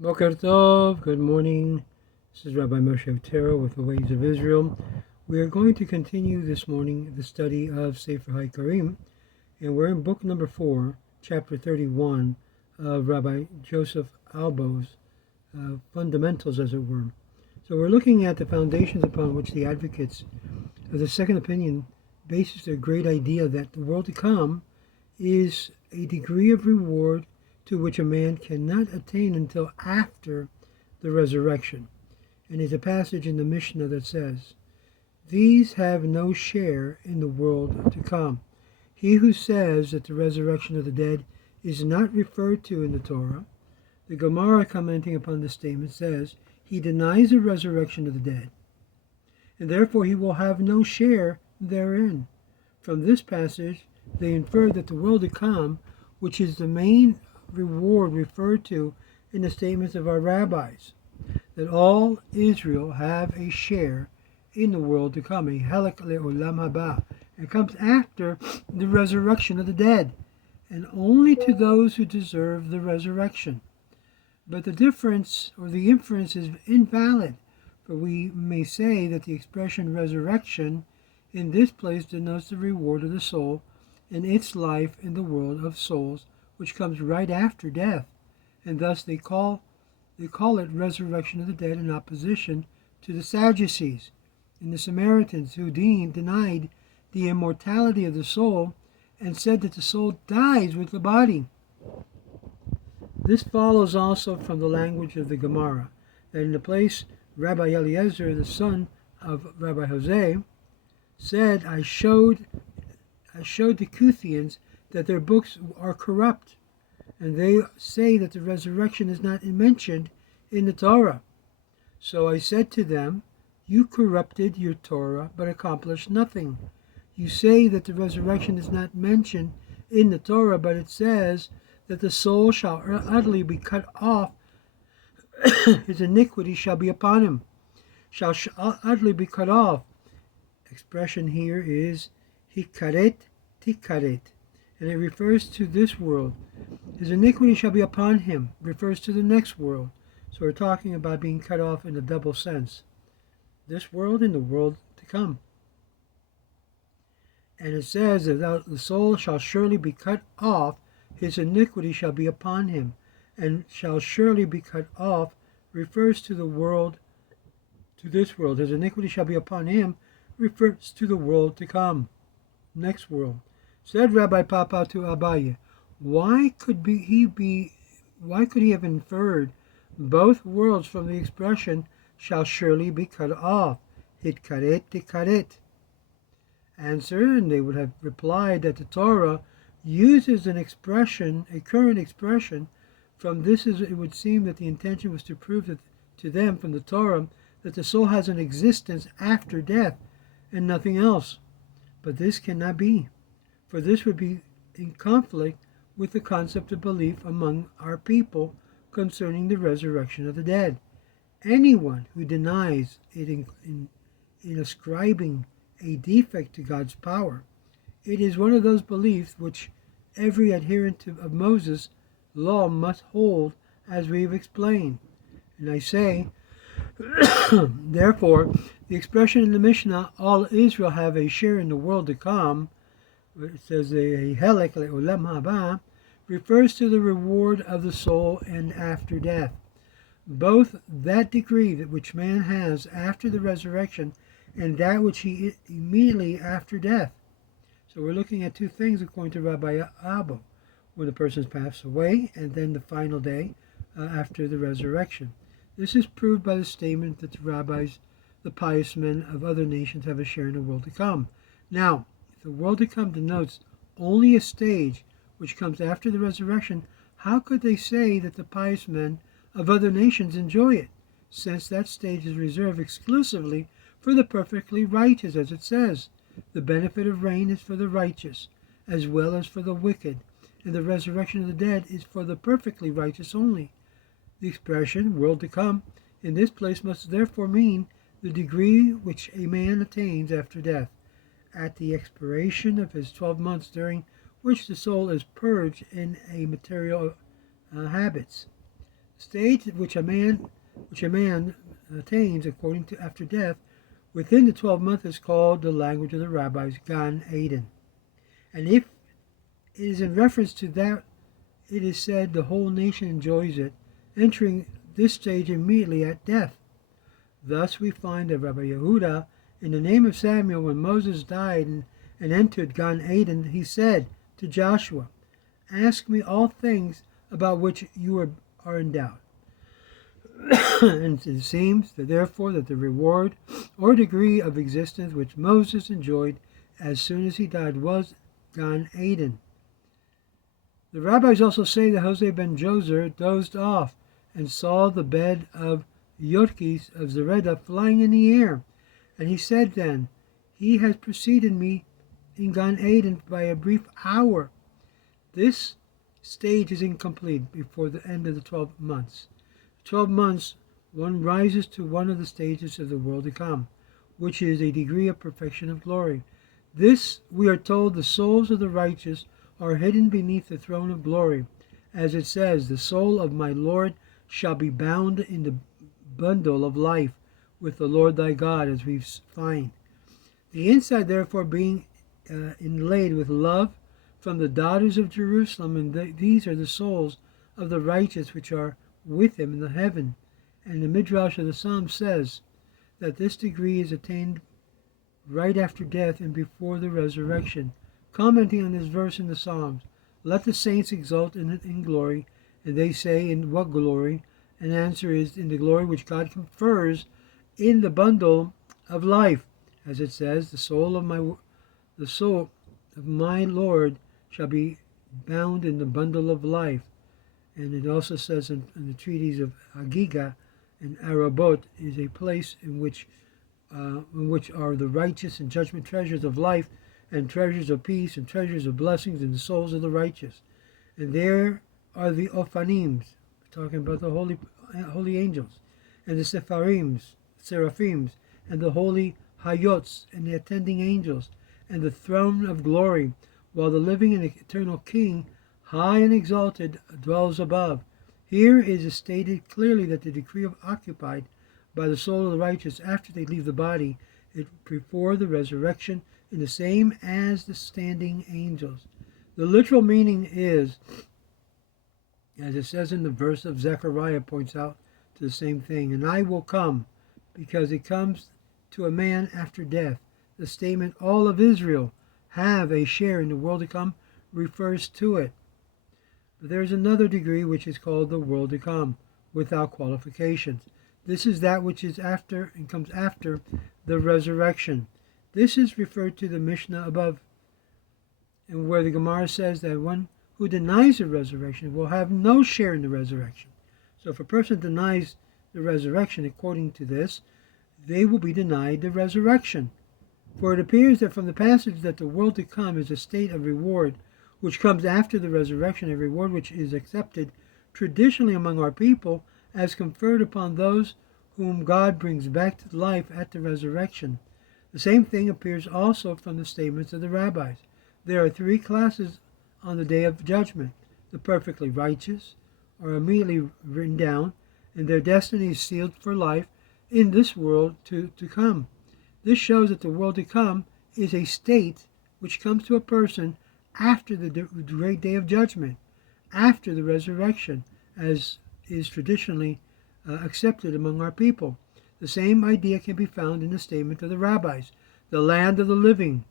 Boker Tov, good morning. This is Rabbi Moshe Otero with the Ways of Israel. We are going to continue this morning the study of Sefer HaIkarim, and we're in book number 4, chapter 31 of Rabbi Joseph Albo's fundamentals, as it were. So we're looking at the foundations upon which the advocates of the second opinion bases their great idea that the world to come is a degree of reward to which a man cannot attain until after the resurrection. And there's a passage in the Mishnah that says, "These have no share in the world to come." He who says that the resurrection of the dead is not referred to in the Torah, the Gemara commenting upon this statement says, he denies the resurrection of the dead, and therefore he will have no share therein. From this passage, they infer that the world to come, which is the main reward referred to in the statements of our rabbis, that all Israel have a share in the world to come, a halak le'olam haba. It comes after the resurrection of the dead, and only to those who deserve the resurrection. But the difference, or the inference, is invalid, for we may say that the expression resurrection in this place denotes the reward of the soul and its life in the world of souls, which comes right after death, and thus they call it resurrection of the dead in opposition to the Sadducees and the Samaritans, who denied the immortality of the soul and said that the soul dies with the body. This follows also from the language of the Gemara, that in the place Rabbi Eliezer, the son of Rabbi Jose, said, I showed the Kuthians that their books are corrupt, and they say that the resurrection is not mentioned in the Torah. So I said to them, you corrupted your Torah, but accomplished nothing. You say that the resurrection is not mentioned in the Torah, but it says that the soul shall utterly be cut off, his iniquity shall be upon him, shall utterly be cut off. Expression here is hikaret tikaret, and it refers to this world. His iniquity shall be upon him, refers to the next world. So we're talking about being cut off in a double sense. This world and the world to come. And it says that the soul shall surely be cut off, his iniquity shall be upon him. And shall surely be cut off refers to the world, to this world. His iniquity shall be upon him refers to the world to come, next world. Said Rabbi Papa to Abaye, why could he have inferred both worlds from the expression shall surely be cut off, hitkaret tikaret? Answer, and they would have replied that the Torah uses an expression, a current expression. From this it would seem that the intention was to prove that, to them from the Torah, that the soul has an existence after death and nothing else. But this cannot be, for this would be in conflict with the concept of belief among our people concerning the resurrection of the dead. Anyone who denies it in ascribing a defect to God's power, it is one of those beliefs which every adherent of Moses' law must hold, as we've explained. And I say, therefore, the expression in the Mishnah, all Israel have a share in the world to come, where it says a halak le'olam haba, refers to the reward of the soul and after death. Both that degree that which man has after the resurrection and that which he immediately after death. So we're looking at two things according to Rabbi Abba, when a person passes away and then the final day after the resurrection. This is proved by the statement that the rabbis, the pious men of other nations, have a share in the world to come. Now, if the world to come denotes only a stage which comes after the resurrection, how could they say that the pious men of other nations enjoy it, since that stage is reserved exclusively for the perfectly righteous, as it says, the benefit of rain is for the righteous, as well as for the wicked, and the resurrection of the dead is for the perfectly righteous only. The expression, world to come, in this place must therefore mean the degree which a man attains after death, at the expiration of his 12 months, during which the soul is purged in a material habits. stage which a man attains according to after death within the 12 months is called the language of the rabbis Gan Eden. And if it is in reference to that, it is said the whole nation enjoys it, entering this stage immediately at death. Thus we find that Rabbi Yehuda, in the name of Samuel, when Moses died and entered Gan Eden, he said to Joshua, "Ask me all things about which you are in doubt." And it seems that therefore that the reward or degree of existence which Moses enjoyed as soon as he died was Gan Eden. The rabbis also say that Jose ben Jozer dozed off and saw the bed of Yotkis of Zereda flying in the air. And he said then, "He has preceded me in Gan Eden by a brief hour." This stage is incomplete before the end of the 12 months. 12 months, one rises to one of the stages of the world to come, which is a degree of perfection of glory. This, we are told, the souls of the righteous are hidden beneath the throne of glory. As it says, "The soul of my Lord shall be bound in the bundle of life with the Lord thy God," as we find. The inside, therefore, being inlaid with love from the daughters of Jerusalem, and these are the souls of the righteous which are with him in the heaven. And the Midrash of the Psalm says that this degree is attained right after death and before the resurrection. Commenting on this verse in the Psalms, "Let the saints exult in it in glory," and they say, "In what glory?" And answer is, in the glory which God confers in the bundle of life, as it says, the soul of my Lord shall be bound in the bundle of life." And it also says in the treatise of Agiga and Arabot is a place in which are the righteous and judgment treasures of life, and treasures of peace, and treasures of blessings in the souls of the righteous. And there are the Ophanims, talking about the holy angels, and the seraphims, and the holy Hayots, and the attending angels, and the throne of glory, while the living and eternal King, high and exalted, dwells above. Here is stated clearly that the degree of occupied by the soul of the righteous after they leave the body is before the resurrection, in the same as the standing angels. The literal meaning is, as it says in the verse of Zechariah, points out to the same thing, "And I will come," because it comes to a man after death. The statement, "all of Israel have a share in the world to come," refers to it. But there is another degree which is called the world to come, without qualifications. This is that which is after and comes after the resurrection. This is referred to the Mishnah above, and where the Gemara says that one who denies the resurrection will have no share in the resurrection. So if a person denies the resurrection according to this, they will be denied the resurrection. For it appears that from the passage that the world to come is a state of reward which comes after the resurrection, a reward which is accepted traditionally among our people as conferred upon those whom God brings back to life at the resurrection. The same thing appears also from the statements of the rabbis. There are three classes on the day of judgment. The perfectly righteous are immediately written down, and their destiny is sealed for life in this world to come. This shows that the world to come is a state which comes to a person after the great day of judgment, after the resurrection, as is traditionally accepted among our people. The same idea can be found in the statement of the rabbis. The land of the living,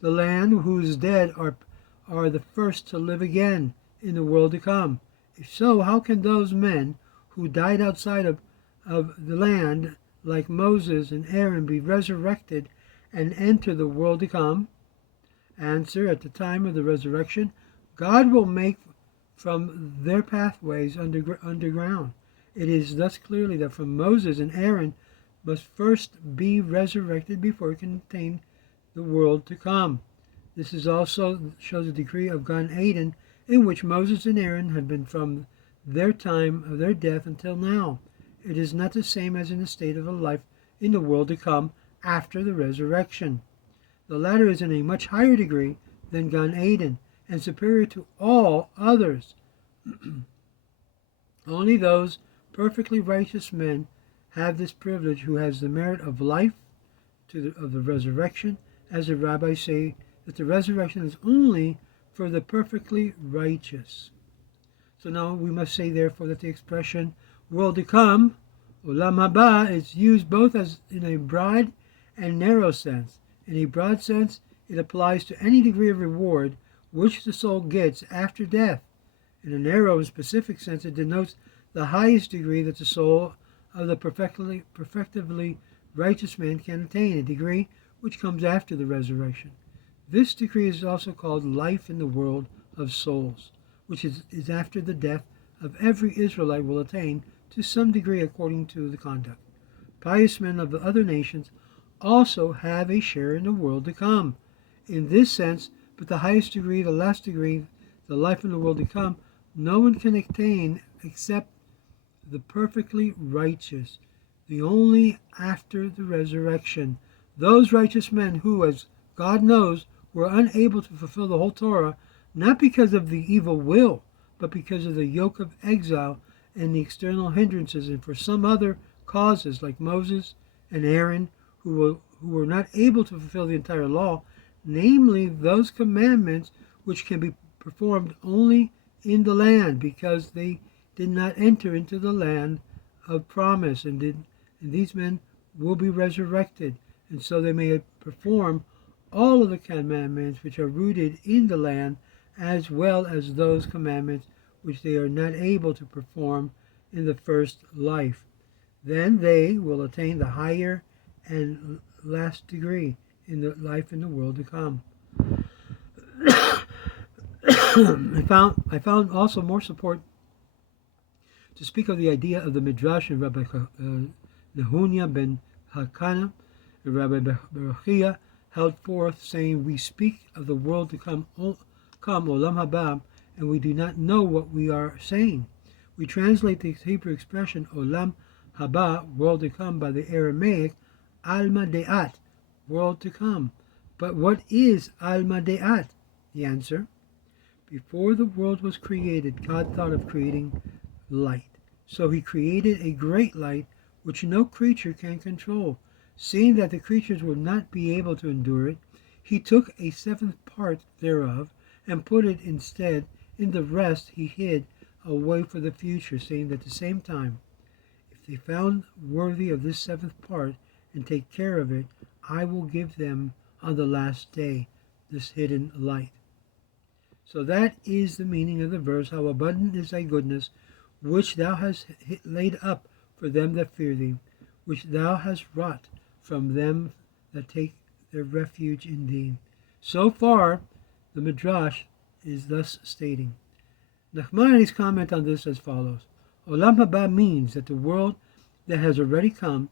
the land whose dead are the first to live again in the world to come. If so, how can those men who died outside of the land, like Moses and Aaron, be resurrected and enter the world to come? Answer, at the time of the resurrection, God will make from their pathways underground. It is thus clearly that from Moses and Aaron must first be resurrected before it can attain the world to come. This is also shows a degree of Gan Eden in which Moses and Aaron have been from their time of their death until now. It is not the same as in the state of a life in the world to come after the resurrection. The latter is in a much higher degree than Gan Eden and superior to all others. Only those perfectly righteous men have this privilege who has the merit of life of the resurrection, as the rabbis say that the resurrection is only for the perfectly righteous. So now we must say, therefore, that the expression world to come, olam haba, is used both as in a broad and narrow sense. In a broad sense, it applies to any degree of reward which the soul gets after death. In a narrow and specific sense, it denotes the highest degree that the soul of the perfectively righteous man can attain, a degree which comes after the resurrection. This degree is also called life in the world of souls, which is after the death of every Israelite will attain to some degree according to the conduct. Pious men of the other nations also have a share in the world to come. In this sense, but the highest degree, the last degree, the life in the world to come, no one can attain except the perfectly righteous, the only after the resurrection. Those righteous men who, as God knows, were unable to fulfill the whole Torah, not because of the evil will, but because of the yoke of exile and the external hindrances, and for some other causes, like Moses and Aaron, who were not able to fulfill the entire law, namely those commandments which can be performed only in the land, because they did not enter into the land of promise, and these men will be resurrected, and so they may perform all of the commandments which are rooted in the land, as well as those commandments which they are not able to perform in the first life. Then they will attain the higher and last degree in the life in the world to come. I found also more support to speak of the idea of the Midrash of Rabbi Nehunya ben Hakana and Rabbi Berachia held forth, saying, we speak of the world to come olam haba, and we do not know what we are saying. We translate the Hebrew expression olam haba, world to come, by the Aramaic alma de'at, world to come. But what is alma de'at? The answer: before the world was created, God thought of creating light. So he created a great light which no creature can control. Seeing that the creatures would not be able to endure it, he took a seventh part thereof and put it instead in the rest he hid away for the future, saying at the same time, if they found worthy of this seventh part and take care of it, I will give them on the last day this hidden light. So that is the meaning of the verse, how abundant is thy goodness, which thou hast laid up for them that fear thee, which thou hast wrought from them that take their refuge in thee. So far, the Midrash is thus stating. Nachmanides comment on this as follows. Olam haba means that the world that has already come.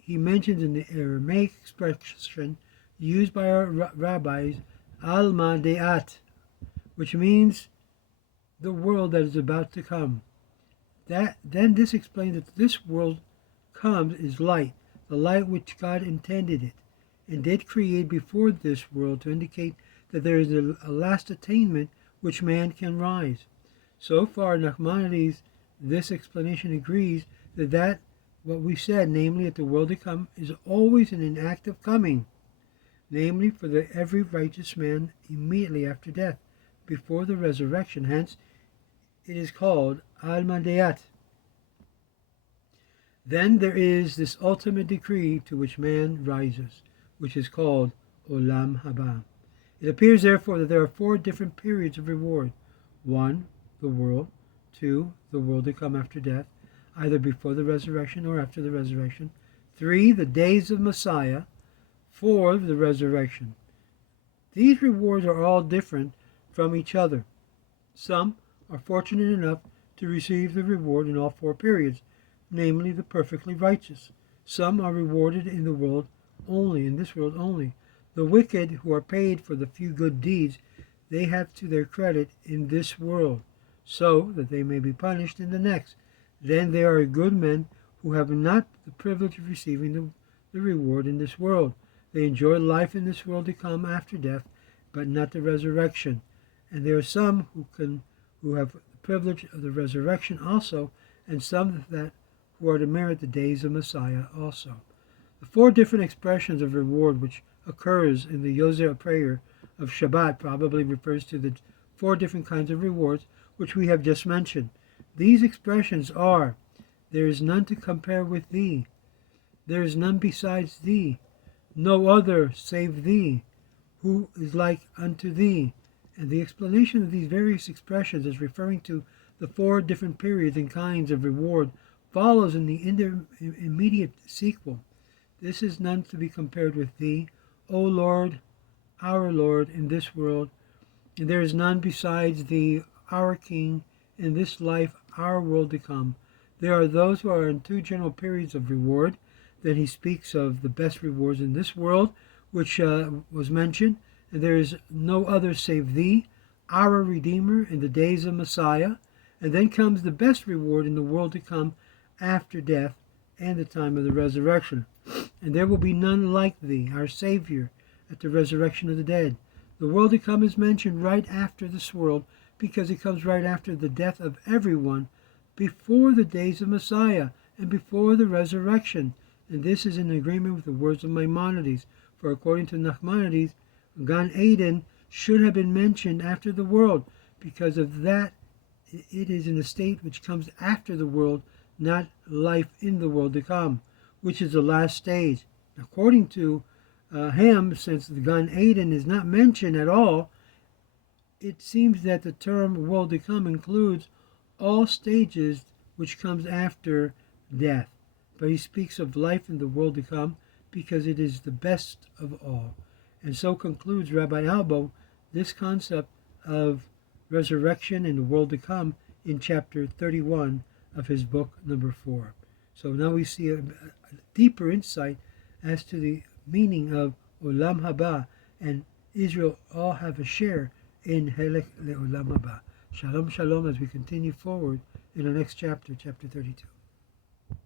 He mentions in the Aramaic expression used by our rabbis, alma de'at, which means the world that is about to come. Then this explains that this world comes is light, the light which God intended it, and did create before this world to indicate that there is a last attainment which man can rise. So far, Nachmanides, this explanation agrees that what we said, namely that the world to come, is always in an act of coming, namely for every righteous man immediately after death, before the resurrection. Hence, it is called alma de'at. Then there is this ultimate decree to which man rises, which is called olam haba. It appears, therefore, that there are 4 different periods of reward. 1, the world. 2, the world to come after death, either before the resurrection or after the resurrection. 3, the days of Messiah. 4, the resurrection. These rewards are all different from each other. Some are fortunate enough to receive the reward in all 4 periods, namely the perfectly righteous. Some are rewarded in the world only, in this world only. The wicked, who are paid for the few good deeds they have to their credit in this world, so that they may be punished in the next. Then there are good men who have not the privilege of receiving the reward in this world. They enjoy life in this world to come after death, but not the resurrection. And there are some who have the privilege of the resurrection also, and some that who are to merit the days of Messiah also. The four different expressions of reward which occurs in the Yozer prayer of Shabbat probably refers to the four different kinds of rewards which we have just mentioned. These expressions are, there is none to compare with thee, there is none besides thee, no other save thee, who is like unto thee. And the explanation of these various expressions as referring to the four different periods and kinds of reward follows in the immediate sequel. This is none to be compared with thee, O Lord, our Lord, in this world, and there is none besides thee, our King, in this life, our world to come. There are those who are in two general periods of reward. Then he speaks of the best rewards in this world, which was mentioned, and there is no other save thee, our Redeemer, in the days of Messiah. And then comes the best reward in the world to come after death and the time of the resurrection. And there will be none like thee, our Savior, at the resurrection of the dead. The world to come is mentioned right after this world because it comes right after the death of everyone, before the days of Messiah and before the resurrection. And this is in agreement with the words of Maimonides. For according to Nachmanides, Gan Eden should have been mentioned after the world. Because of that, it is in a state which comes after the world, not life in the world to come, which is the last stage. According to him, since the Gan Eden is not mentioned at all, it seems that the term world to come includes all stages which comes after death. But he speaks of life in the world to come because it is the best of all. And so concludes Rabbi Albo this concept of resurrection in the world to come in chapter 31 of his book number 4. So now we see a deeper insight as to the meaning of Olam Haba, and Israel all have a share in Helek LeOlam Haba. Shalom, shalom, as we continue forward in the next chapter, chapter 32.